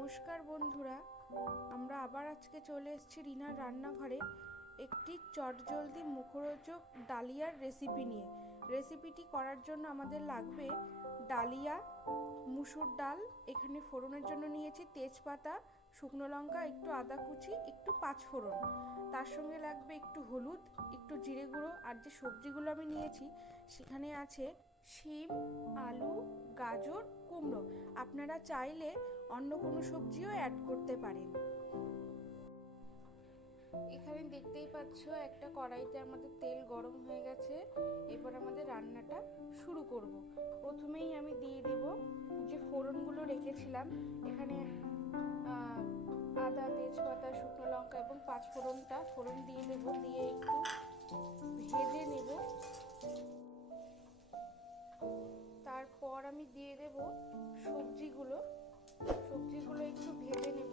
নমস্কার বন্ধুরা, আমরা আবার আজকে চলে এসেছি রিনার রান্নাঘরে একটি চটজলদি মুখরোচক ডালিয়ার রেসিপি নিয়ে। রেসিপিটি করার জন্য আমাদের লাগবে ডালিয়া, মুসুর ডাল, এখানে ফোড়নের জন্য নিয়েছি তেজপাতা, শুকনো লঙ্কা, একটু আদা কুচি, একটু পাঁচফোড়ন, তার সঙ্গে লাগবে একটু হলুদ, একটু জিরে গুঁড়ো। আর যে সবজিগুলো আমি নিয়েছি সেখানে আছে শিম, আলু, গাজর, কুমড়ো। আপনারা চাইলে অন্য কোনো সবজিও অ্যাড করতে পারেন। এখানে দেখতেই পাচ্ছ একটা কড়াইতে আমাদের তেল গরম হয়ে গেছে। এবার আমাদের রান্নাটা শুরু করব। প্রথমেই আমি দিয়ে দেব যে ফোড়নগুলো রেখেছিলাম, এখানে আদা, তেজপাতা, শুকনো লঙ্কা এবং পাঁচফোড়নটা ফোড়ন দিয়ে দেব, দিয়ে একটু ভেজে নেব। তারপর আমি দিয়ে দেব সবজিগুলো একটু ভেজে নেব।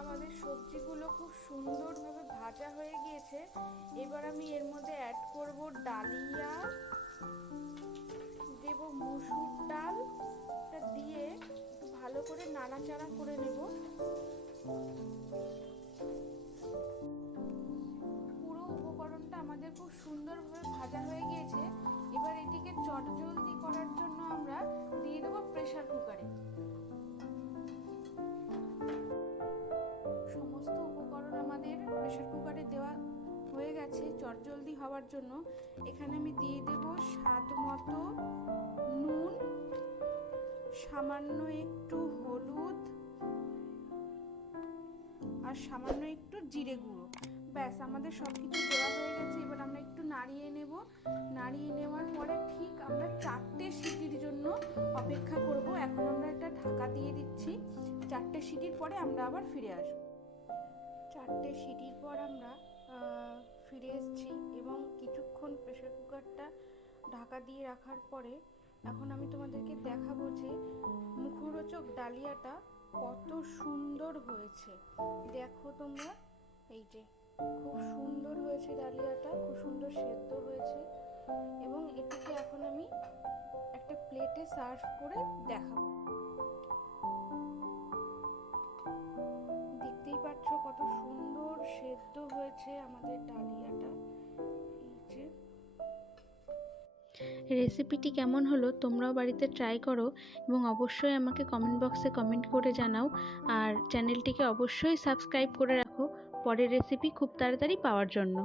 আমাদের সবজিগুলো খুব সুন্দরভাবে ভাজা হয়ে গিয়েছে। এবার আমি এর মধ্যে অ্যাড করব ডালিয়া, দেব মুসুর ডাল, দিয়ে একটু ভালো করে নাড়াচাড়া করে নেব। পুরো উপকরণটা আমাদের খুব সুন্দরভাবে ভাজা হয়ে গিয়েছে। এবার এটিকে চটজলদি করার জন্য আমরা দিয়ে দেবো প্রেসার কুকারে। সমস্ত উপকরণ আমাদের প্রেসার কুকারে দেওয়া হয়ে গেছে চটজলদি হওয়ার জন্য। এখানে আমি দিয়ে দেব স্বাদ মতো নুন, সামান্য একটু হলুদ আর সামান্য একটু জিরে গুঁড়ো। ব্যাস, আমাদের সব কিছু দেওয়া হয়ে গেছে। এবার আমরা একটু নাড়িয়ে নেব। নাড়িয়ে নেওয়ার পরে ঠিক আমরা 4টে সিটির জন্য অপেক্ষা করব। এখন আমরা একটা ঢাকা দিয়ে দিচ্ছি। 4টে সিটির পরে আমরা আবার ফিরে আসব। 4টে সিটির পর আমরা ফিরে এসেছি এবং কিছুক্ষণ প্রেসার কুকারটা ঢাকা দিয়ে রাখার পরে এখন আমি তোমাদেরকে দেখাবো যে মুখরোচক ডালিয়াটা কত সুন্দর হয়েছে। দেখো তোমরা, এই যে খুব সুন্দর হয়েছে ডালিয়াটা, খুব সুন্দর সেদ্ধ হয়েছে। এবং এটিকে এখন আমি একটা প্লেটে সার্ভ করে দেখাবো। দেখতেই পাচ্ছ কত সুন্দর সেদ্ধ হয়েছে আমাদের ডালিয়াটা। এই যে রেসিপিটি কেমন হলো তোমরাও বাড়িতে ট্রাই করো এবং অবশ্যই আমাকে কমেন্ট বক্সে কমেন্ট করে জানাও। আর চ্যানেলটিকে অবশ্যই সাবস্ক্রাইব করে রাখো পরের রেসিপি খুব তাড়াতাড়ি পাওয়ার জন্য।